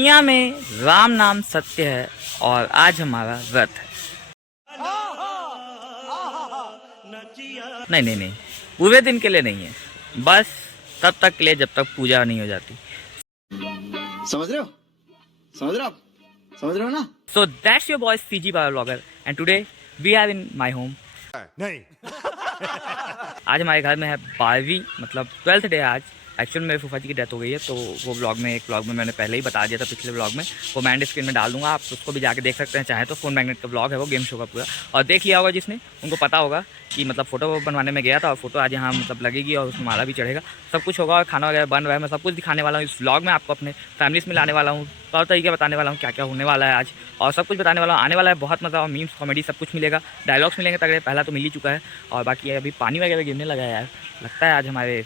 दुनिया में राम नाम सत्य है और आज हमारा व्रत है। नहीं नहीं नहीं, पूरे दिन के लिए नहीं है, बस तब तक के लिए जब तक पूजा नहीं हो जाती। समझ रहे हो? समझ रहे हो? समझ रहे हो ना? So that's your boy CG Biologger and today we are in my home. नहीं आज हमारे घर में है 12वीं मतलब 12th डे आज। एक्चुअल में मेरे फूफा जी की डेथ हो गई है, तो वो एक ब्लॉग में मैंने पहले ही बता दिया था, पिछले ब्लॉग में। वो मैं स्क्रीन में डाल दूंगा, आप उसको भी जाके देख सकते हैं चाहे तो। फोन मैग्नेट का ब्लॉग है वो, गेम शो का पूरा। और देख लिया होगा जिसने, उनको पता होगा कि मतलब फ़ोटो बनवाने में गया था और फोटो आज यहाँ मतलब लगेगी और उसमें माला भी चढ़ेगा, सब कुछ होगा और खाना वगैरह बन रहा है। मैं सब कुछ दिखाने वाला हूँ इस ब्लॉग में, आपको अपने फैमिलीज में लाने वाला हूँ, तौर तरीके बताने वाला हूँ क्या क्या होने वाला है आज, और सब कुछ बताने वाला हूँ। आने वाला है बहुत मज़ा और मीम्स कॉमेडी सब कुछ मिलेगा, डायलॉग्स मिलेंगे तगड़े, पहला तो मिल ही चुका है। और बाकी अभी पानी वगैरह गिरने लगा है यार, लगता है आज हमारे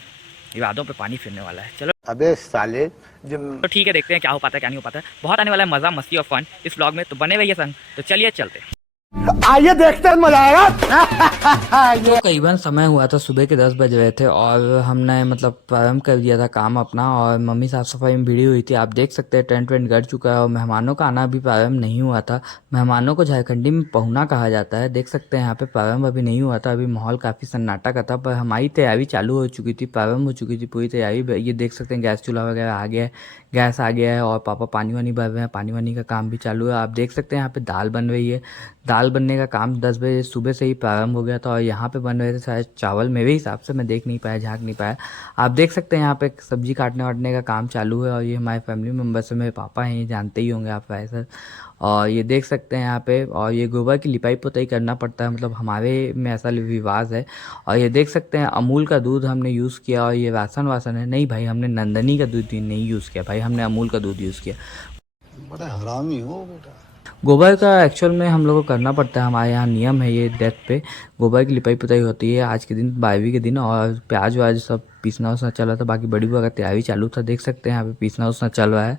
विवादों पे पानी फिरने वाला है। चलो अबे साले तो ठीक है, देखते हैं क्या हो पाता है क्या नहीं हो पाता है। बहुत आने वाला है मज़ा मस्ती और फन इस ब्लॉग में, तो बने रहिए संग। तो चलिए चलते हैं, आइए देखते हैं, मजा आएगा। तो करीबन समय हुआ था सुबह के 10 बज रहे थे और हमने मतलब प्रारंभ कर दिया था काम अपना, और मम्मी साफ सफाई में भिड़ी हुई थी। आप देख सकते हैं टेंट वेंट गड़ चुका है और मेहमानों का आना अभी प्रारंभ नहीं हुआ था। मेहमानों को झारखंडी में पहुना कहा जाता है। देख सकते हैं यहाँ पे प्रारंभ अभी नहीं हुआ था, अभी माहौल काफ़ी सन्नाटा का था, पर हमारी तैयारी चालू हो चुकी थी, प्रारंभ हो चुकी थी पूरी तैयारी। ये देख सकते हैं गैस चूल्हा वगैरह आ गया है, गैस आ गया है और पापा पानी वानी भर रहे हैं, पानी वानी का काम भी चालू है। आप देख सकते हैं यहाँ पे दाल बन रही है, दाल बनने का काम 10 बजे सुबह से ही प्रारंभ हो गया था। और यहाँ पे बन रहे थे शायद चावल, मेरे हिसाब से, मैं देख नहीं पाया, झाँक नहीं पाया। आप देख सकते हैं यहाँ पे सब्जी काटने वाटने का काम चालू है। और ये हमारे फैमिली मेम्बर्स से मेरे पापा हैं, ये जानते ही होंगे आप वैसे। और ये देख सकते हैं यहाँ पे, और ये गोबर की लिपाई पोताई करना पड़ता है, मतलब हमारे में ऐसा रिवाज है। और ये देख सकते हैं अमूल का दूध हमने यूज़ किया, और ये राशन वासन है नहीं भाई, हमने नंदनी का दूध नहीं यूज़ किया भाई, हमने अमूल का दूध यूज़ किया। बड़ा हरामी हो बेटा। गोबर का एक्चुअल में हम लोग को करना पड़ता है, हमारे यहाँ नियम है ये, डेथ पे गोबर की लिपाई पुताई होती है आज के दिन, 12वीं के दिन। और प्याज व्याज सब पीसना उसना चल रहा था, बाकी बड़ी बुआ का तैयारी चालू था। देख सकते हैं यहाँ पे पीसना उसना चल रहा है,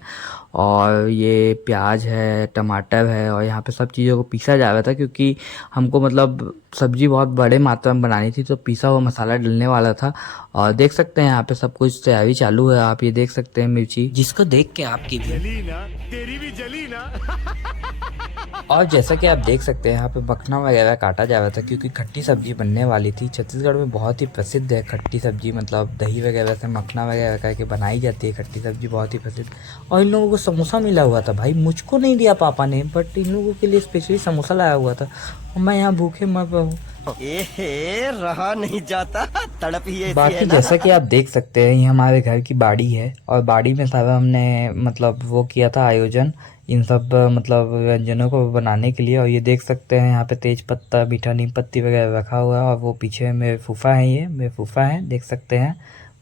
और ये प्याज है, टमाटर है, और यहाँ पे सब चीज़ों को पीसा जा रहा था, क्योंकि हमको मतलब सब्जी बहुत बड़े मात्रा में बनानी थी, तो पीसा हुआ मसाला डलने वाला था। और देख सकते हैं यहाँ पे सब कुछ तैयारी चालू है। आप ये देख सकते हैं मिर्ची, जिसको देख के आपकी भी जली ना, तेरी भी जली ना। और जैसा कि आप देख सकते हैं यहाँ पे मखना वगैरह काटा जा रहा था, क्योंकि खट्टी सब्जी बनने वाली थी। छत्तीसगढ़ में बहुत ही प्रसिद्ध है खट्टी सब्जी, मतलब दही वगैरह से मखना वगैरह करके बनाई जाती है खट्टी सब्जी, बहुत ही प्रसिद्ध। और इन लोगों को समोसा मिला हुआ था भाई, मुझको नहीं दिया पापा ने, बट इन लोगों के लिए स्पेशली समोसा लाया हुआ था, और मैं यहाँ भूखे मर रहा हूँ। रहा नहीं जाता, तड़प ही ऐसी है बाकी ना। जैसा कि आप देख सकते हैं, ये हमारे घर की बाड़ी है, और बाड़ी में सारा हमने मतलब वो किया था आयोजन इन सब मतलब व्यंजनों को बनाने के लिए। और ये देख सकते हैं यहाँ पे तेज पत्ता, मीठा नीम पत्ती वगैरह रखा हुआ है। और वो पीछे मेरे फूफा हैं, ये मेरे फूफा हैं, देख सकते हैं,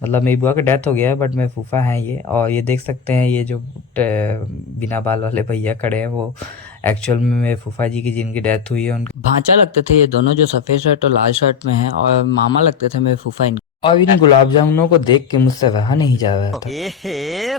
मतलब मेरी बुआ का डेथ हो गया है बट मेरे फूफा हैं ये। और ये देख सकते हैं ये जो बिना बाल वाले भैया खड़े हैं, वो एक्चुअल में मेरे फूफा जी की जिनकी डेथ हुई है उनके भांचा लगते थे ये दोनों, जो सफ़ेद शर्ट और लाल शर्ट में हैं, और मामा लगते थे मेरे फूफा इनके। और इन गुलाब जामुनों को देख के मुझसे रहा नहीं जा रहा था,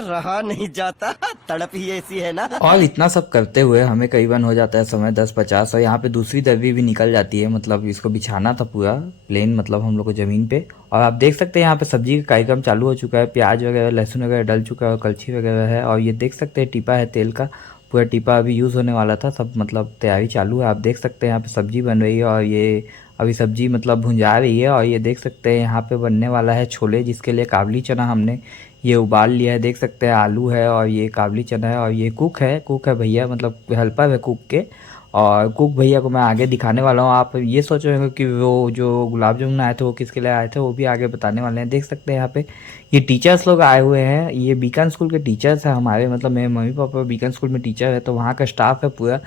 रहा नहीं जाता, तड़प ही ऐसी है ना। और इतना सब करते हुए हमें करीबन हो जाता है समय 10:50, और यहाँ पे दूसरी दर्री भी निकल जाती है, मतलब इसको बिछाना था पूरा प्लेन, मतलब हम लोग को ज़मीन पे। और आप देख सकते हैं यहाँ पे सब्जी का कार्यक्रम चालू हो चुका है, प्याज वगैरह लहसुन वगैरह डल चुका है, और कलछी वगैरह है। और ये देख सकते हैं टीपा है तेल का, पूरा टीपा अभी यूज़ होने वाला था, सब मतलब तैयारी चालू है। आप देख सकते हैं यहाँ पे सब्जी बन रही है, और ये अभी सब्जी मतलब भुंजा रही है। और ये देख सकते हैं यहाँ पे बनने वाला है छोले, जिसके लिए काबली चना हमने ये उबाल लिया है। देख सकते हैं आलू है और ये काबली चना है, और ये कुक है भैया, मतलब हेल्पर है कुक के। और कुक भैया को मैं आगे दिखाने वाला हूँ। आप ये सोच रहे हो कि वो जो गुलाब जामुन आए थे वो किसके लिए आए थे, वो भी आगे बताने वाले हैं। देख सकते हैं यहाँ पे ये टीचर्स लोग आए हुए हैं, ये बीकन स्कूल के टीचर्स हैं हमारे, मतलब मेरे मम्मी पापा बीकन स्कूल में टीचर है, तो वहाँ का स्टाफ है पूरा।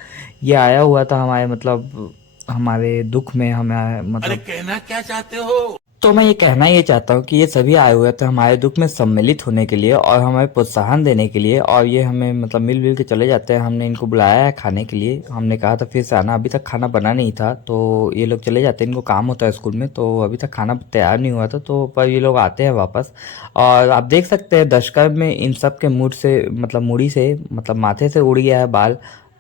ये आया हुआ था हमारे मतलब हमारे दुख में, हमें मतलब कहना क्या चाहते हो? तो मैं ये कहना ये चाहता हूँ कि ये सभी आए हुए थे हमारे दुख में सम्मिलित होने के लिए और हमें प्रोत्साहन देने के लिए, और ये हमें मतलब मिल के चले जाते हैं। हमने इनको बुलाया है खाने के लिए, हमने कहा था फिर से आना, अभी तक खाना बना नहीं था, तो ये लोग चले जाते हैं, इनको काम होता है स्कूल में, तो अभी तक खाना तैयार नहीं हुआ था, तो पर ये लोग आते हैं वापस। और आप देख सकते हैं दशकर में इन सब के मुड़ से मतलब मुड़ी से मतलब माथे से उड़ गया है बाल,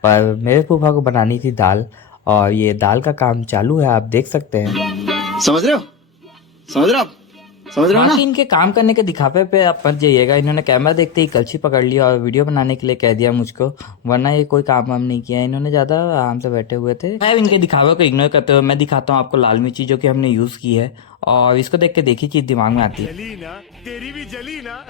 पर मेरे फूफा को बनानी थी दाल, और ये दाल का काम चालू है, आप देख सकते हैं। समझ रहे हो? समझ रहे हो आप? समझ रहे हो ना? बाकी इनके काम करने के दिखावे पे आप मत जाइएगा। इन्होंने कैमरा देखते ही कलछी पकड़ लिया और वीडियो बनाने के लिए कह दिया मुझको, वरना ये कोई काम वाम नहीं किया इन्होंने, ज्यादा आराम से बैठे हुए थे। मैं इनके दिखावे को इग्नोर करते हुए मैं दिखाता हूँ आपको लाल मिर्ची जो कि हमने यूज की है, और इसको देख के देखी चीज दिमाग में आती है। जली ना, तेरी भी जली ना।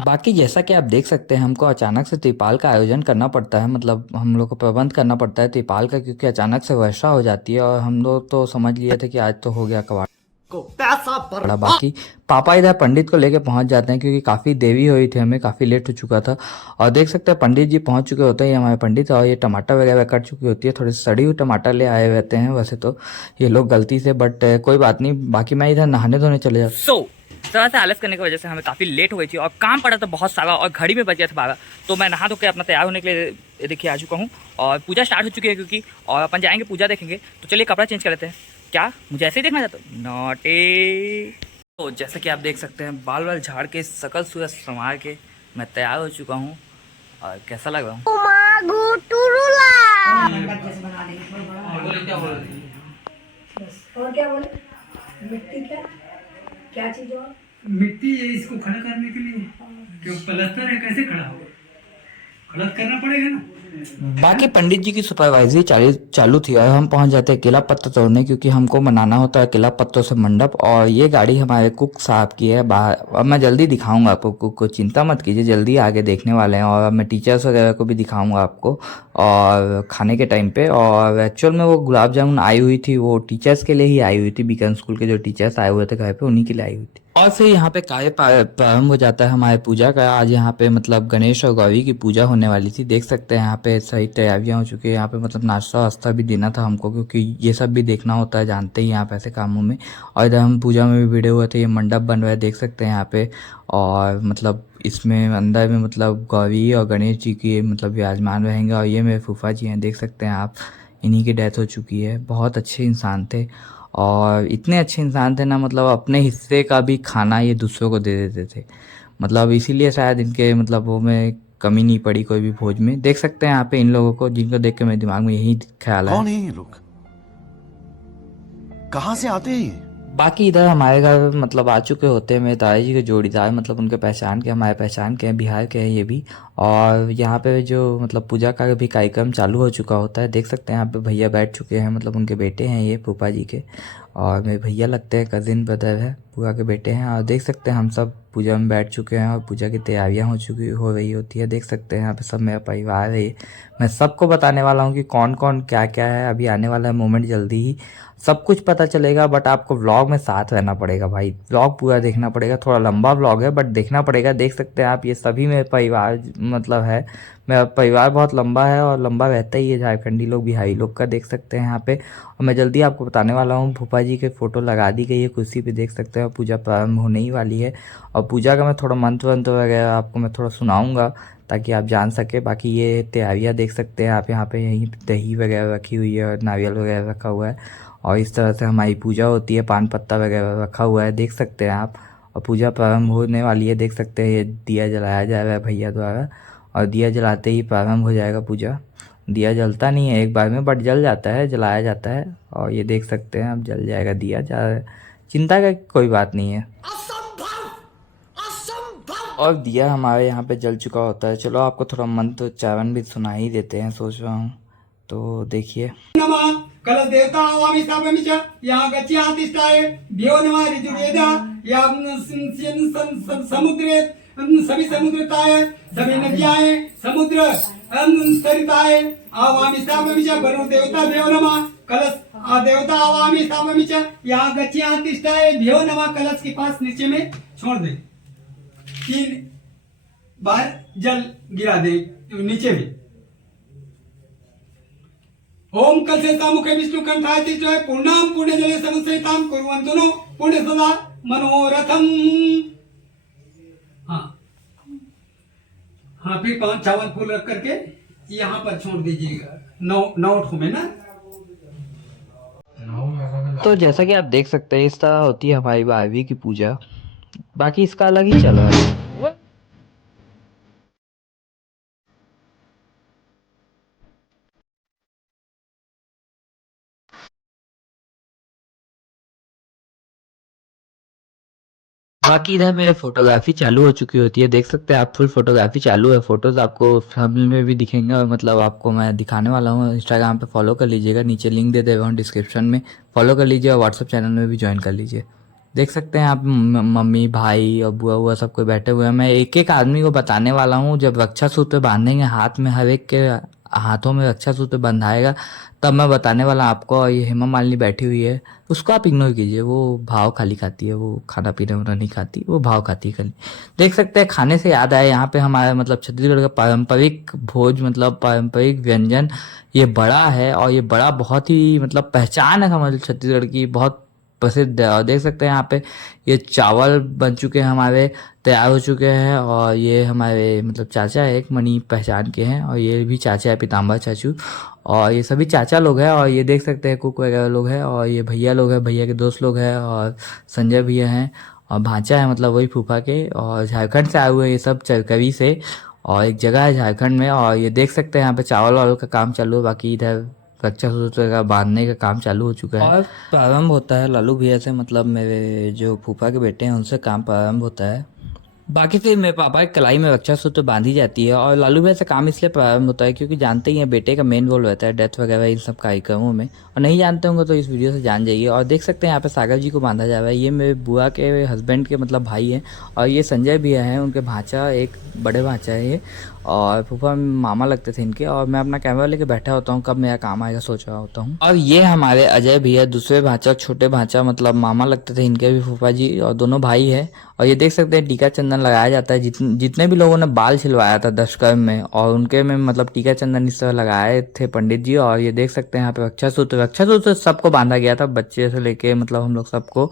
बाकी जैसा कि आप देख सकते हैं हमको अचानक से त्रिपाल का आयोजन करना पड़ता है, मतलब हम लोग को प्रबंध करना पड़ता है त्रिपाल का, क्योंकि अचानक से वर्षा हो जाती है और हम लोग तो समझ लिए थे कि आज तो हो गया कबाड़। बाकी पापा इधर पंडित को लेके पहुंच जाते हैं क्योंकि काफ़ी देरी हुई थी, हमें काफ़ी लेट हो चुका था। और देख सकते हैं पंडित जी पहुंच चुके होते हैं, ये हमारे पंडित, और ये टमाटर वगैरह कट चुकी होती है, थोड़ी सड़ी हुई टमाटर ले आए रहते हैं वैसे तो ये लोग गलती से, बट कोई बात नहीं। बाकी मैं इधर नहाने धोने चले जाता। थोड़ा सा आलस करने की वजह से हमें काफ़ी लेट हो गई थी और काम पड़ा था बहुत सारा, और घड़ी में बच गया था 12, तो मैं नहा धो के अपना तैयार होने के लिए देखिए आ चुका हूँ और पूजा स्टार्ट हो चुकी है क्योंकि, और अपन जाएंगे पूजा देखेंगे। तो चलिए कपड़ा चेंज कर लेते हैं। क्या मुझे ऐसे ही देखना चाहता हूँ? नॉटे। तो जैसा कि आप देख सकते हैं बाल वाल झाड़ के सकल सूरज संवार के मैं तैयार हो चुका हूँ, और कैसा लग रहा हूँ? और क्या बोले? मिट्टी क्या चीज और? मिट्टी है इसको खड़ा करने के लिए, क्यों प्लास्टर है, कैसे खड़ा होगा? खड़ा करना पड़ेगा ना। बाकी पंडित जी की सुपरवाइजरी चालू थी और हम पहुंच जाते हैं केला पत्ता तोड़ने, क्योंकि हमको मनाना होता है केला पत्तों से मंडप। और ये गाड़ी हमारे कुक साहब की है बाहर, अब मैं जल्दी दिखाऊंगा आपको कुक को, चिंता मत कीजिए, जल्दी आगे देखने वाले हैं। और अब मैं टीचर्स वगैरह को भी दिखाऊंगा आपको और खाने के टाइम पे। और एक्चुअल में वो गुलाब जामुन आई हुई थी, वो टीचर्स के लिए ही आई हुई थी, बीकन स्कूल के जो टीचर्स आए हुए थे घर पे उन्हीं के लिए आई हुई थी। और फिर यहाँ पे कार्य प्रारंभ हो जाता है हमारे पूजा का। आज यहाँ पे मतलब गणेश और गौरी की पूजा होने वाली थी, देख सकते हैं यहाँ पे सही तैयारियां हो चुकी है। यहाँ पे मतलब नाश्ता वास्ता भी देना था हमको, क्योंकि ये सब भी देखना होता है, जानते ही यहाँ पे ऐसे कामों में। और इधर हम पूजा में भी भिड़े हुए थे, ये मंडप बन रहा है देख सकते हैं यहाँ पे। और मतलब इसमें अंदर में मतलब गौरी और गणेश जी की मतलब विराजमान रहेंगे। और ये मेरे फूफा जी हैं, देख सकते हैं आप, इन्हीं की डेथ हो चुकी है। बहुत अच्छे इंसान थे, और इतने अच्छे इंसान थे ना, मतलब अपने हिस्से का भी खाना ये दूसरों को दे देते थे। मतलब इसीलिए शायद इनके मतलब वो में कमी नहीं पड़ी कोई भी भोज में। देख सकते हैं यहाँ पे इन लोगों को, जिनको देख के मेरे दिमाग में यही ख्याल है। कौन है ये लोग? कहाँ से आते हैं ये? बाकी इधर हमारे घर मतलब आ चुके होते हैं मेरे दादाजी के जोड़ीदार, मतलब उनके पहचान के, हमारे पहचान के हैं, बिहार के हैं ये भी। और यहाँ पे जो मतलब पूजा का भी कार्यक्रम चालू हो चुका होता है, देख सकते हैं यहाँ पे भैया बैठ चुके हैं, मतलब उनके बेटे हैं ये फूफा जी के, और मेरे भैया लगते हैं, कजिन ब्रदर है, बुआ के बेटे हैं। और देख सकते हैं हम सब पूजा में बैठ चुके हैं और पूजा की तैयारियां हो रही होती है। देख सकते हैं यहाँ पे सब मेरा परिवार है। मैं सबको बताने वाला हूँ कि कौन कौन क्या क्या है, अभी आने वाला है मोमेंट, जल्दी ही सब कुछ पता चलेगा। बट आपको व्लॉग में साथ रहना पड़ेगा भाई, व्लॉग पूरा देखना पड़ेगा। थोड़ा लंबा व्लॉग है बट देखना पड़ेगा। देख सकते हैं आप, ये सभी मेरे परिवार मतलब है, मेरा परिवार बहुत लंबा है और लंबा रहता ही है, झारखंडी लोग, बिहारी लोग का, देख सकते हैं यहाँ पे। और मैं जल्दी आपको बताने वाला हूँ, फूफा जी के फोटो लगा दी गई है कुर्सी पे, देख सकते हैं। और पूजा प्रारंभ होने ही वाली है, और पूजा का मैं थोड़ा मंत्र वंत्र वगैरह आपको मैं थोड़ा सुनाऊंगा ताकि आप जान सके। बाकी ये तैयारियाँ देख सकते हैं आप, यहाँ पे यहीं दही वगैरह रखी हुई है और नारियल वगैरह रखा हुआ है, और इस तरह से हमारी पूजा होती है। पान पत्ता वगैरह रखा हुआ है, देख सकते हैं आप। और पूजा प्रारंभ होने वाली है, देख सकते हैं। ये दिया जलाया जा रहा है भैया द्वारा, और दिया जलाते ही प्रारंभ हो जाएगा पूजा। दिया जलता नहीं है एक बार में, बट जल जाता है, जलाया जाता है। और ये देख सकते हैं अब जल जाएगा दिया, चिंता का कोई बात नहीं है। और दिया हमारे यहाँ पे जल चुका होता है। चलो आपको थोड़ा मंत्र उच्चारण भी सुना ही देते हैं, सोच रहा हूँ, तो देखिए। नमः कल देवता आवामि स्थापयामि च यहाँ गच्छातिष्ठाय भ्यो नमः ऋजुर्वेदा या समुद्रे सभी समुद्रताय सभी नदियाए समुद्र सरिताय आवामि स्थापयामि च वरुण देवता भ्यो नमः कलश देवता आवामि स्थापयामि च यहाँ गच्छातिष्ठाय भ्यो नमः। कलश के पास नीचे में छोड़ दे, 3 बार जल गिरा दे नीचे में। ओम कलशेता मुखे विष्णु कंठाय तिष्ठाय पूर्णाम पुण्य जले संसेताम कुर्वन्तु नो पुण्य सदा मनोरथम। हाँ हाँ, फिर 5 चावल फूल रख करके यहाँ पर छोड़ दीजिएगा, 9 ठो में ना। तो जैसा कि आप देख सकते हैं इस तरह होती है हमारी 12वीं की पूजा। बाकी इसका अलग ही चल रहा है। बाकी इधर मेरे फोटोग्राफी चालू हो चुकी होती है, देख सकते हैं आप फुल फोटोग्राफी चालू है। फोटोज आपको थंबनेल में भी दिखेंगे और मतलब आपको मैं दिखाने वाला हूँ। इंस्टाग्राम पे फॉलो कर लीजिएगा, नीचे लिंक दे देगा हूँ डिस्क्रिप्शन में, फॉलो कर लीजिए और व्हाट्सअप चैनल में भी ज्वाइन कर लीजिए। देख सकते हैं आप मम्मी भाई और बुआ बुआ सब कोई बैठे हुए हैं। मैं एक एक आदमी को बताने वाला हूँ, जब रक्षा सूत्र बांधेंगे हाथ में, हर एक के हाथों में रक्षा सूत्र बंधाएगा तब मैं बताने वाला आपको। और ये हेमा मालिनी बैठी हुई है, उसको आप इग्नोर कीजिए, वो भाव खाली खाती है, वो खाना पीना वाना नहीं खाती, वो भाव खाती है खाली। देख सकते हैं खाने से याद आया, यहाँ पे हमारा मतलब छत्तीसगढ़ का पारंपरिक भोज मतलब पारंपरिक व्यंजन ये बड़ा है। और ये बड़ा बहुत ही मतलब पहचान है हमारे छत्तीसगढ़ की, बहुत प्रसिद्ध है। और देख सकते हैं यहाँ पे ये चावल बन चुके हैं हमारे, तैयार हो चुके हैं। और ये हमारे मतलब चाचा है, एक मणि पहचान के हैं, और ये भी चाचा है पीताम्बर चाचू, और ये सभी चाचा लोग हैं। और ये देख सकते हैं कुक वगैरह लोग हैं, और ये भैया लोग हैं, भैया के दोस्त लोग हैं, और संजय भैया हैं, और भांचा है मतलब वही फूफा के, और झारखंड से आए हुए हैं ये सब चरकरी से, और एक जगह है झारखंड में। और ये देख सकते हैं यहाँ पे चावल वावल का काम चालू है, बाकी इधर रक्षा सूत्र का बांधने का काम चालू हो चुका है। और प्रारंभ होता है लालू भैया से, मतलब मेरे जो फूफा के बेटे हैं उनसे काम प्रारंभ होता है। बाकी फिर मेरे पापा की कलाई में रक्षा सूत्र बांधी जाती है। और लालू भैया से काम इसलिए प्रारंभ होता है क्योंकि जानते ही हैं बेटे का मेन रोल रहता है डेथ वगैरह इन सब कार्यक्रमों में, और नहीं जानते होंगे तो इस वीडियो से जान जाइए। और देख सकते हैं यहाँ पे सागर जी को बांधा जा रहा है, ये मेरे बुआ के हस्बैंड के मतलब भाई हैं, और ये संजय भैया हैं, उनके भांचा, एक बड़े भांचा है ये, और फूफा मामा लगते थे इनके। और मैं अपना कैमरा लेके बैठा होता हूँ, कब मेरा काम आएगा सोच रहा होता हूँ। और ये हमारे अजय भैया, दूसरे भांचा, छोटे भांचा, मतलब मामा लगते थे इनके भी फूफा जी, और दोनों भाई है। और ये देख सकते हैं टीका चंदन लगाया जाता है, जितने भी लोगों ने बाल छिलवाया था दशकर्म में, और उनके में मतलब टीका चंदन इस तरह लगाए थे पंडित जी। और ये देख सकते हैं यहाँ पे रक्षा सूत्र सबको बांधा गया था, बच्चे से लेके मतलब हम लोग सबको।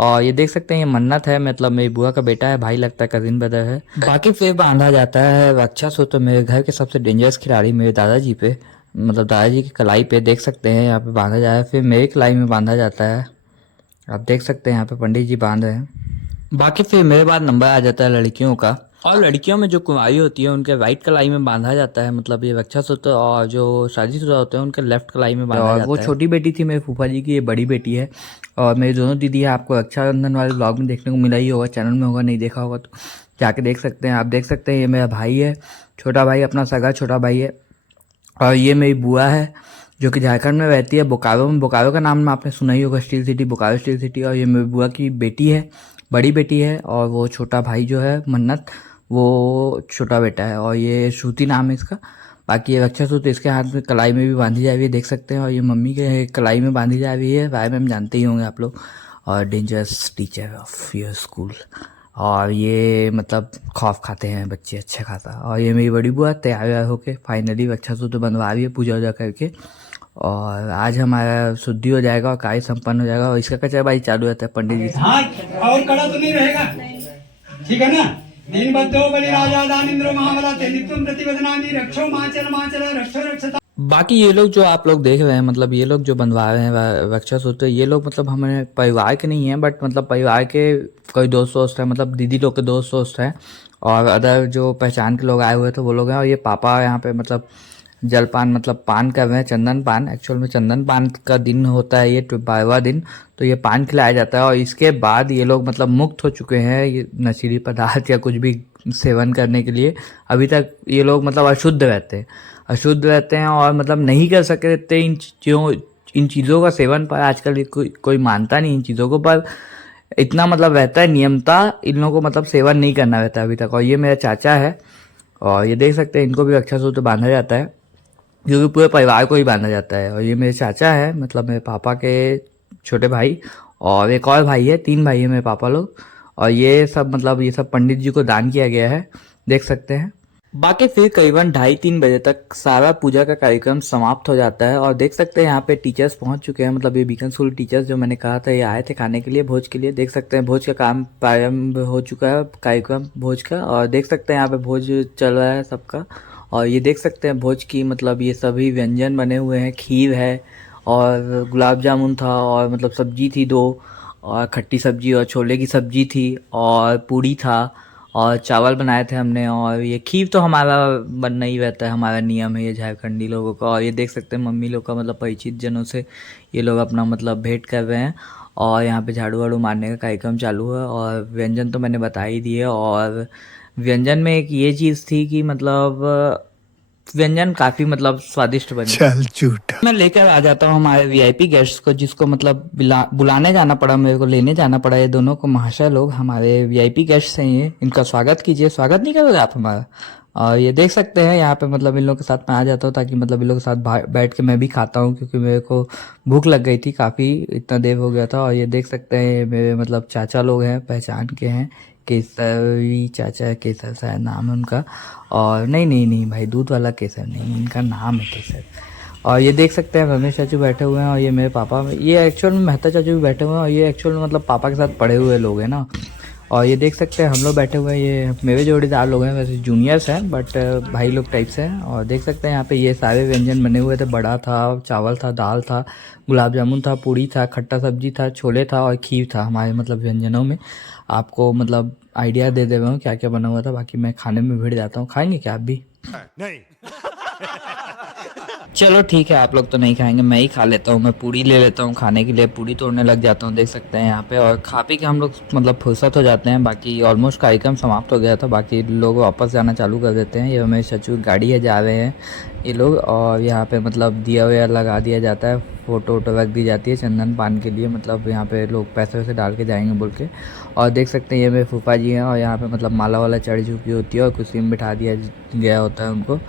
और ये देख सकते हैं ये मन्नत है, मतलब मेरी बुआ का बेटा है, भाई लगता है, कजिन ब्रदर है। बाकी फिर बांधा जाता है रक्षा सूत्र मेरे घर के सबसे डेंजरस खिलाड़ी मेरे दादाजी पे, मतलब दादाजी की कलाई पे, देख सकते हैं यहाँ पे बांधा जाए। फिर मेरी कलाई में बांधा जाता है, आप देख सकते हैं यहाँ पे पंडित जी बांध रहे हैं। बाकी फिर मेरे बाद नंबर आ जाता है लड़कियों का, और लड़कियों में जो कुंवारी होती है उनके राइट कलाई में बांधा जाता है, मतलब ये रक्षा सूत्र, और जो शादीशुदा होते हैं उनके लेफ्ट कलाई में बांधा जाता है। वो छोटी बेटी थी मेरे फूफा जी की, ये बड़ी बेटी है। और मेरी दोनों दीदी है, आपको रक्षाबंधन वाले ब्लॉग में देखने को मिला ही होगा, चैनल में होगा, नहीं देखा होगा तो जाके देख सकते हैं। आप देख सकते हैं ये मेरा भाई है, छोटा भाई, अपना सगा छोटा भाई है। और ये मेरी बुआ है जो कि झारखंड में रहती है, बोकारो में। बोकारो का नाम आपने सुना ही होगा, steel city, Bokaro steel city. और ये मेरी बुआ की बेटी है, बड़ी बेटी है। और वो छोटा भाई जो है मन्नत, वो छोटा बेटा है। और ये श्रुति नाम है इसका। बाकी ये रक्षा सूत्र इसके हाथ में कलाई में भी बांधी जा रही है, देख सकते हैं। और ये मम्मी के कलाई में बांधी जा रही है, राय मैम जानते ही होंगे आप लोग, और dangerous teacher of your school. और ये मतलब खौफ खाते हैं बच्चे अच्छा खासा। और ये मेरी बड़ी बुआ तैयार होके फाइनली रक्षा सूत्र बनवा रही है पूजा वूजा करके, और आज हमारा शुद्धि हो जाएगा और कार्य संपन्न हो जाएगा। और इसका कचरबाजी चालू रहता है पंडित जी से। हाथ और कड़ा तो नहीं रहेगा, ठीक है ना। दिन बद्धो बलि राजा दानिंद्र महाबला ते नित्यम प्रतिवदनामि रक्षो माचल माचल रक्षो रक्षता। बाकी ये लोग जो आप लोग देख रहे हैं, मतलब ये लोग जो बनवा रहे हैं रक्षा सूत्र, ये लोग मतलब हमारे परिवार के नहीं हैं, बट मतलब परिवार के कोई दोस्त वोस्त है, मतलब दीदी लोग के दोस्त वोस्त हैं, और अदर जो पहचान के लोग आए हुए थे वो लोग हैं। और ये पापा यहाँ पे मतलब जलपान मतलब पान कर रहे हैं, चंदन पान। एक्चुअल में चंदन पान का दिन होता है ये 12वां दिन, तो ये पान खिलाया जाता है। और इसके बाद ये लोग मतलब मुक्त हो चुके हैं ये नशीली पदार्थ या कुछ भी सेवन करने के लिए। अभी तक ये लोग मतलब अशुद्ध रहते हैं और मतलब नहीं कर सकते इन चीज़ों का सेवन। पर आजकल कोई मानता नहीं इन चीज़ों को, पर इतना मतलब रहता है नियमता, इन लोगों को मतलब सेवन नहीं करना रहता है अभी तक। और ये मेरा चाचा है, और ये देख सकते हैं इनको भी रक्षा सूत्र बांधा जाता है, क्योंकि पूरे परिवार को ही बांधा जाता है। और ये मेरे चाचा है, मतलब मेरे पापा के छोटे भाई, और एक और भाई है, 3 भाई है मेरे पापा लोग। और ये सब मतलब ये सब पंडित जी को दान किया गया है, देख सकते हैं। बाकी फिर करीबन 2:30-3 बजे तक सारा पूजा का कार्यक्रम समाप्त हो जाता है। और देख सकते हैं यहाँ पे टीचर्स पहुंच चुके हैं, मतलब ये बीकन स्कूल टीचर्स जो मैंने कहा था ये आए थे खाने के लिए, भोज के लिए। देख सकते हैं भोज का काम प्रारंभ हो चुका है, कार्यक्रम भोज का। और देख सकते हैं यहाँ पे भोज चल रहा है सबका। और ये देख सकते हैं भोज की मतलब ये सभी व्यंजन बने हुए हैं, खीर है और गुलाब जामुन था, और मतलब सब्जी थी 2, और खट्टी सब्जी और छोले की सब्जी थी, और पूड़ी था, और चावल बनाए थे हमने। और ये खीर तो हमारा बनना ही रहता है, हमारा नियम है ये झारखंडी लोगों का। और ये देख सकते हैं मम्मी लोग का मतलब परिचित जनों से ये लोग अपना मतलब भेंट कर रहे हैं। और यहाँ पे झाड़ू वाड़ू मारने का कार्यक्रम चालू है। और व्यंजन तो मैंने बता ही दिए। और व्यंजन में एक ये चीज़ थी कि मतलब व्यंजन काफ़ी मतलब स्वादिष्ट बने। चल झूठा। मैं लेकर आ जाता हूँ हमारे वीआईपी गेस्ट्स को, जिसको मतलब बुलाने जाना पड़ा, मेरे को लेने जाना पड़ा। ये दोनों को महाशय लोग हमारे वीआईपी गेस्ट्स हैं, ये इनका स्वागत कीजिए। स्वागत नहीं करोगे आप हमारा? और ये देख सकते हैं यहाँ पे मतलब इन लोगों के साथ मैं आ जाता हूँ, ताकि मतलब इन लोगों के साथ बैठ के मैं भी खाता हूँ, क्योंकि मेरे को भूख लग गई थी काफ़ी, इतना देर हो गया था। और ये देख सकते हैं ये मेरे मतलब चाचा लोग हैं, पहचान के हैं, केसरी चाचा, केसर शायद नाम है उनका। और नहीं भाई, दूध वाला केसर नहीं, इनका नाम है केसर। और ये देख सकते हैं रमेश चाचू बैठे हुए हैं, और ये मेरे पापा, ये एक्चुअल में मेहता चाचू भी बैठे हुए हैं, और ये एक्चुअल में मतलब पापा के साथ पढ़े हुए लोग हैं ना। और ये देख सकते हैं हम लोग बैठे हुए हैं, ये मेरे जोड़ीदार लोग हैं, वैसे जूनियर्स हैं बट भाई लोग टाइप से हैं। और देख सकते हैं यहाँ पे ये सारे व्यंजन बने हुए थे। बड़ा था, चावल था, दाल था, गुलाब जामुन था, पूड़ी था, खट्टा सब्जी था, छोले था और खीर था हमारे मतलब व्यंजनों में। आपको मतलब आइडिया दे रहा हूँ क्या क्या बना हुआ था। बाकी मैं खाने में भिड़ जाता हूँ। खाएंगे क्या आप भी? नहीं। चलो ठीक है, आप लोग तो नहीं खाएंगे, मैं ही खा लेता हूँ। मैं पूड़ी ले लेता हूँ खाने के लिए, पूड़ी तोड़ने लग जाता हूँ, देख सकते हैं यहाँ पे। और खा पी के हम लोग मतलब फुर्सत हो जाते हैं। बाकी ऑलमोस्ट कार्यक्रम समाप्त हो गया था, बाकी लोग वापस जाना चालू कर देते हैं। ये हमें सचू गाड़ी है, जा रहे हैं ये लोग। और यहाँ पे मतलब दिया वया लगा दिया जाता है, फ़ोटो वोटो रख दी जाती है चंदन पान के लिए, मतलब यहाँ पे लोग पैसे वैसे डाल के जाएंगे बोल के। और देख सकते हैं ये मेरे फूफा जी हैं, और यहाँ पे मतलब माला वाला चढ़ चुकी होती है और कुर्सी में बिठा दिया गया होता है उनको।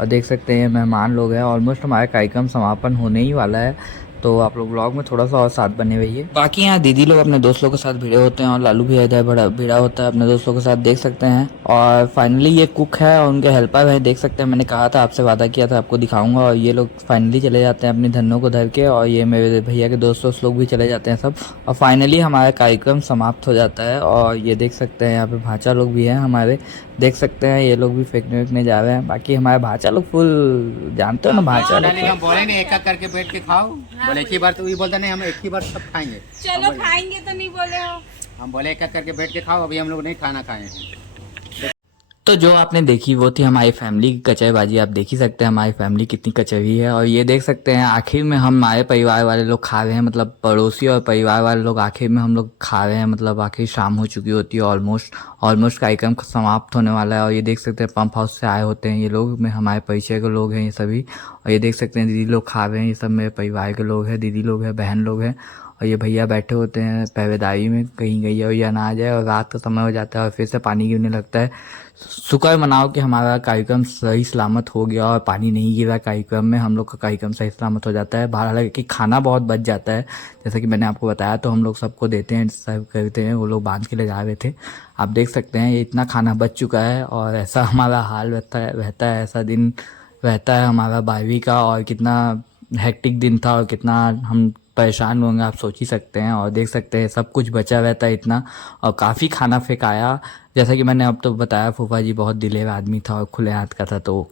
और देख सकते हैं ये मेहमान लोग हैं। ऑलमोस्ट हमारा कार्यक्रम समापन होने ही वाला है, तो आप लोग ब्लॉग में थोड़ा सा और साथ बने रहिए। बाकी यहाँ दीदी लोग अपने दोस्त लोगों के साथ भिड़े होते हैं, और लालू भी इधर बड़ा भिड़ा होता है अपने दोस्तों के साथ, देख सकते हैं। और फाइनली ये कुक है और उनके हेल्पर है, देख सकते हैं। मैंने कहा था आपसे, वादा किया था आपको दिखाऊंगा। और ये लोग फाइनली चले जाते हैं अपनी धनों को धर के, और ये मेरे भैया के दोस्त लोग भी चले जाते हैं सब। और फाइनली हमारा कार्यक्रम समाप्त हो जाता है। और ये देख सकते हैं यहाँ पे भाचा लोग भी हैं हमारे, देख सकते हैं ये लोग भी फेंकने जा रहे हैं। बाकी हमारे भाचा लोग फुल जानते हो ना, भाचा लोग हम बोले नहीं एक एक करके बैठ के खाओ, बोले एक ही बार, तो ये बोलता नहीं हम एक ही बार सब खाएंगे। चलो खाएंगे तो नहीं बोले हो। हम बोले एक एक करके बैठ के खाओ, अभी हम लोग नहीं खाना खाए। तो जो आपने देखी वो थी हमारी फैमिली की कचौरीबाजी। आप देख ही सकते हैं हमारी फैमिली कितनी कचौरी है। और ये देख सकते हैं आखिर में हमारे परिवार वाले लोग खा रहे हैं, मतलब पड़ोसी और परिवार वाले लोग आखिर में हम लोग खा रहे हैं। मतलब आखिर शाम हो चुकी होती है, ऑलमोस्ट कार्यक्रम समाप्त होने वाला है। और ये देख सकते हैं पंप हाउस से आए होते हैं ये लोग, में हमारे परिचय के लोग हैं ये सभी। और ये देख सकते हैं दीदी लोग खा रहे हैं, ये सब मेरे परिवार के लोग हैं, दीदी लोग हैं, बहन लोग हैं। और ये भैया बैठे होते हैं पहरेदारी में, कहीं गैया वैया ना आ जाए। और रात का समय हो जाता है और फिर से पानी गिरने लगता है। शुक्र मनाओ कि हमारा कार्यक्रम सही सलामत हो गया और पानी नहीं गिरा कार्यक्रम में, हम लोग का कार्यक्रम सही सलामत हो जाता है। हालांकि कि खाना बहुत बच जाता है, जैसा कि मैंने आपको बताया, तो हम लोग सबको देते हैं, सर्व करते हैं। वो लोग बांध के ले जा रहे थे, आप देख सकते हैं ये इतना खाना बच चुका है। और ऐसा हमारा हाल रहता है, ऐसा दिन रहता है हमारा 12वीं का। और कितना हेक्टिक दिन था और कितना हम परेशान होंगे आप सोच ही सकते हैं। और देख सकते हैं सब कुछ बचा रहता है इतना, और काफ़ी खाना फेंकाया। जैसा कि मैंने अब तो बताया, फूफा जी बहुत दिलेर आदमी था और खुले हाथ का था, तो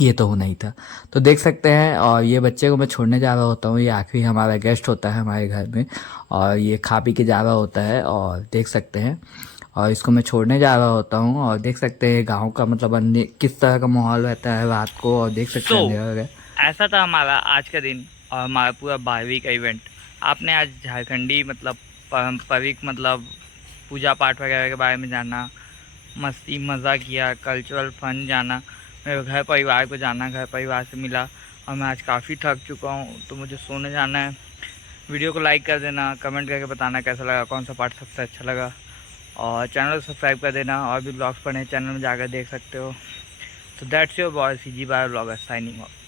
ये तो होना ही था। तो देख सकते हैं। और ये बच्चे को मैं छोड़ने जा रहा होता हूँ, ये आखिरी हमारा गेस्ट होता है हमारे घर में, और ये खा पी के जा रहा होता है, और देख सकते हैं। और इसको मैं छोड़ने जा रहा होता हूँ। और देख सकते हैं गाँव का मतलब किस तरह का माहौल रहता है रात को, और देख सकते हैं ऐसा था हमारा आज का दिन और हमारा पूरा 12वीं का इवेंट। आपने आज झारखंडी मतलब पारंपरिक मतलब पूजा पाठ वगैरह के बारे में जाना, मस्ती मज़ा किया, कल्चरल फन जाना, मेरे घर परिवार को जाना, घर परिवार से मिला। और मैं आज काफ़ी थक चुका हूँ, तो मुझे सोने जाना है। वीडियो को लाइक कर देना, कमेंट करके बताना कैसा लगा, कौन सा पार्ट सबसे अच्छा लगा, और चैनल को सब्सक्राइब कर देना। और भी ब्लॉग्स पढ़े चैनल में जाकर देख सकते हो। तो that's your boy CG by blogger signing of.